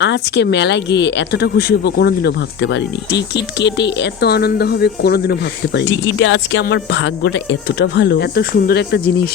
আজকে মেলায় গিয়ে এতটা খুশি হবো কোনোদিনও ভাবতে পারিনি। টিকিট কেটে এত আনন্দ হবে কোনোদিনও ভাবতে পারিনি। টিকিটে আজকে আমার ভাগ্যটা এতটা ভালো, এত সুন্দর একটা জিনিস।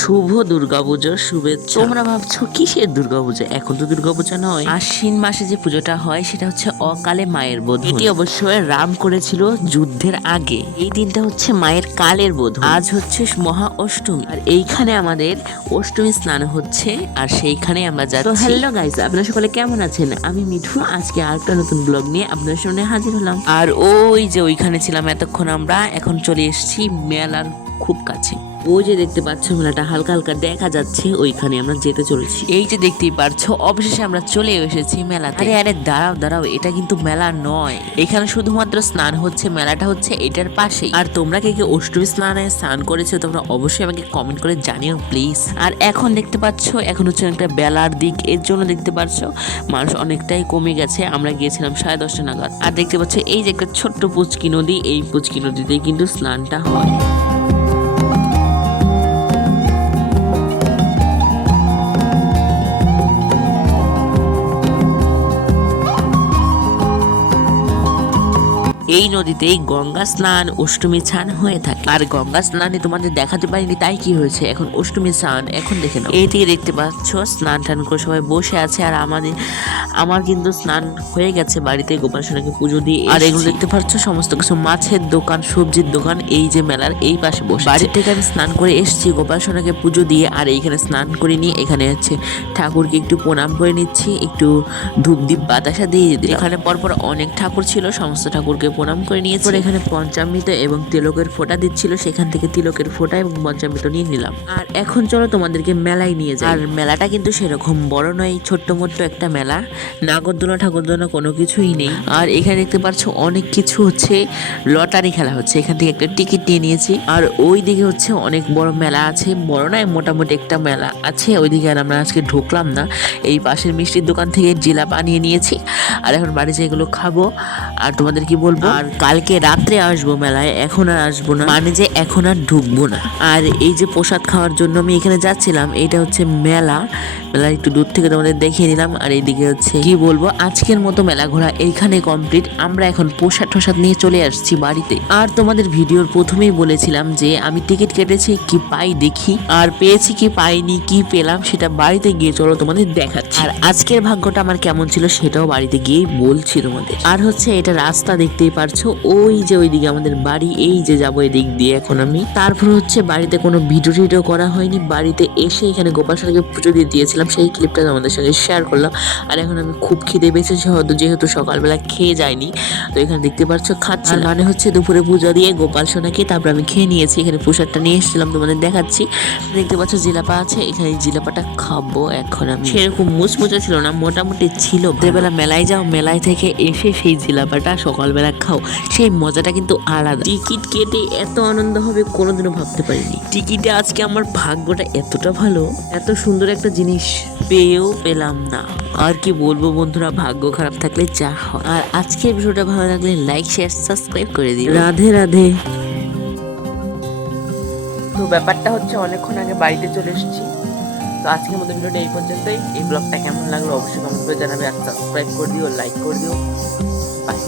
শুভ দুর্গাপূজার শুভেচ্ছা। তোমরা ভাবছো কিসের দুর্গাপূজা? এখন তো দুর্গাপূজা নয়, আশ্বিন মাসে যে পুজোটা হয় সেটা হচ্ছে অকালে মায়ের বোধন। এটি অবশ্যই রাম করেছিল যুদ্ধের আগে। এই দিনটা হচ্ছে মায়ের কালের বোধন। আজ হচ্ছে মহা অষ্টমী, আর এইখানে আমাদের অষ্টমী স্নান হচ্ছে, আর সেইখানে আমরা যাচ্ছি। তো হ্যালো গাইস, আপনারা সকলে কেমন আছেন? আমি মিঠু, আজকে আরেকটা নতুন ব্লগ নিয়ে আপনাদের সামনে হাজির হলাম। আর ওই যে ওইখানে ছিলাম এতক্ষণ আমরা, এখন চলে এসেছি মেলার খুব কাছে। ওই যে দেখতে পাচ্ছ মেলাটা হালকা হালকা দেখা যাচ্ছে, ওইখানে আমরা যেতে চলেছি। এই যে দেখতেই পারছো অবশেষে আমরা চলে এসেছি মেলাতে। আরে আরে দাঁড়াও দাঁড়াও, এটা কিন্তু মেলা নয়, এখানে শুধুমাত্র স্নান হচ্ছে। মেলাটা হচ্ছে এটার পাশেই। আর তোমরা কে কে অষ্টমী স্নান করেছো তোমরা অবশ্যই আমাকে কমেন্ট করে জানিও প্লিজ। আর এখন দেখতে পাচ্ছ এখন হচ্ছে একটা বেলার দিক, এর জন্য দেখতে পাচ্ছ মানুষ অনেকটাই কমে গেছে। আমরা গিয়েছিলাম 10:30 নাগাদ। আর দেখতে পাচ্ছ এই যে একটা ছোট্ট পুচকি নদী, এই পুচকি নদীতেই কিন্তু স্নানটা হয়। এই নদীতেই গঙ্গা স্নান অষ্টমী স্নান হয়ে থাকে। আর গঙ্গা স্নানে তোমাদের দেখাতে পারিনি, তাই কি হয়েছে, এখন অষ্টমী স্নান এখন দেখে নাও। এই থেকে দেখতে পাচ্ছ স্নান টান করে সবাই বসে আছে। আর আমার কিন্তু স্নান হয়ে গেছে, বাড়িতে গোপাল সোনাকে পুজো দিয়ে। আর এগুলো দেখতে পাচ্ছ সমস্ত কিছু মাছের দোকান, সবজির দোকান, এই যে মেলার এই পাশে বসে। বাড়ি থেকে আমি স্নান করে এসেছি গোপাল সোনাকে পুজো দিয়ে। আর এইখানে স্নান করে নিয়ে এখানে হচ্ছে ঠাকুরকে একটু প্রণাম করে নিচ্ছি, একটু ধূপ দীপ বাতাসা দিয়ে দিই। এখানে পরপর অনেক ঠাকুর ছিল, সমস্ত ঠাকুরকে প্রণাম করে নিয়েছি। এখানে পঞ্চামৃত এবং তিলকের ফোঁটা দিচ্ছিল, সেখান থেকে তিলকের ফোঁটা এবং পঞ্চামৃত নিয়ে নিলাম। আর এখন চলো তোমাদেরকে মেলায় নিয়ে যাই। আর মেলাটা কিন্তু সেরকম বড় নয়, ছোট্ট মোট্ট একটা মেলা, নাগরদোলা ঠাকুরদোলা কোনো কিছুই নেই। আর এখানে দেখতে পাচ্ছ অনেক কিছু হচ্ছে লটারি খেলা হচ্ছে, এখান থেকে একটা টিকিট নিয়ে নিয়েছি। আর ওই দিকে হচ্ছে অনেক বড় মেলা আছে, বড় নয় মোটামুটি একটা মেলা আছে ওইদিকে। আর আমরা আজকে ঢুকলাম না, এই পাশের মিষ্টির দোকান থেকে জিলাপ আনিয়ে নিয়েছি। আর এখন বাড়ি যেয়ে এগুলো খাবো। আর তোমাদের কি বলবো, আর কালকে রাত্রে আসবো মেলায়, এখন আর আসবো না, মানে যে এখন আর ঢুকবো না। আর এই যে প্রসাদ খাওয়ার জন্য আমি এখানে যাচ্ছিলাম, এটা হচ্ছে মেলা একটু দূর থেকে তোমাদের দেখিয়ে নিলাম। আর এইদিকে হচ্ছে কি বলবো, আজকের মতো মেলা ঘোরা এইখানে কমপ্লিট। আমরা এখন প্রসাদ টোসাদ নিয়ে চলে আসছি বাড়িতে। আর তোমাদের ভিডিওর প্রথমেই বলেছিলাম যে আমি টিকিট কেটেছি, কি পাই দেখি, আর পেয়েছি কি পাইনি, কি পেলাম সেটা বাড়িতে গিয়ে চলো তোমাদের দেখাচ্ছি। আর আজকের ভাগ্যটা আমার কেমন ছিল সেটাও বাড়িতে গিয়েই বলছি তোমাদের। আর হচ্ছে এটা রাস্তা দেখতেই পারছো, ওই যে ওইদিকে আমাদের বাড়ি, এই যে যাবো এদিক দিয়ে এখন আমি। তারপর হচ্ছে বাড়িতে কোনো ভিডিও টিডিও করা হয়নি, বাড়িতে এসে এখানে গোপাল সোনাকে পুজো দিয়ে দিয়েছিলাম, সেই ক্লিপটা তোমাদের সঙ্গে শেয়ার করলাম। আর এখন আমি খুব খিদে পেয়েছি, হয়তো যেহেতু সকালবেলা খেয়ে যায়নি, তো এখানে দেখতে পাচ্ছ খাচ্ছি। মানে হচ্ছে দুপুরে পূজা দিয়ে গোপাল সোনাকে তারপর আমি খেয়ে নিয়েছি। এখানে প্রসাদটা নিয়ে এসেছিলাম তোমাদের দেখাচ্ছি। দেখতে পাচ্ছ জিলাপা আছে, এখানে জিলাপাটা খাবো এখন আমি। সেরকম মুচমুচে ছিল না, মোটামুটি ছিল। বেলা মেলায় যাও, মেলায় থেকে এসে সেই জিলাপাটা সকালবেলা খাও, সেই মজাটা কিন্তু আলাদা। টিকিট কেটে এত আনন্দ হবে কোনোদিনও ভাবতে পারিনি। টিকিটে আজকে আমার ভাগ্যটা এতটা ভালো, এত সুন্দর একটা জিনিস পেয়েও পেলাম না। আর কি বলবো বন্ধুরা, ভাগ্য খারাপ থাকলে যা হয়। আর আজকের ভিডিওটা ভালো লাগলে লাইক শেয়ার সাবস্ক্রাইব করে দিও। রাধে রাধে। তো ব্যাপারটা হচ্ছে অনেকক্ষণ আগে বাড়িতে চলে এসেছি। তো আজকের মতো ভিডিওটা এই পর্যন্তই। এই ব্লগটা কেমন লাগলো অবশ্যই কমেন্ট করে জানাবে, আর সাবস্ক্রাইব করে দিও, লাইক করে দিও। বাই।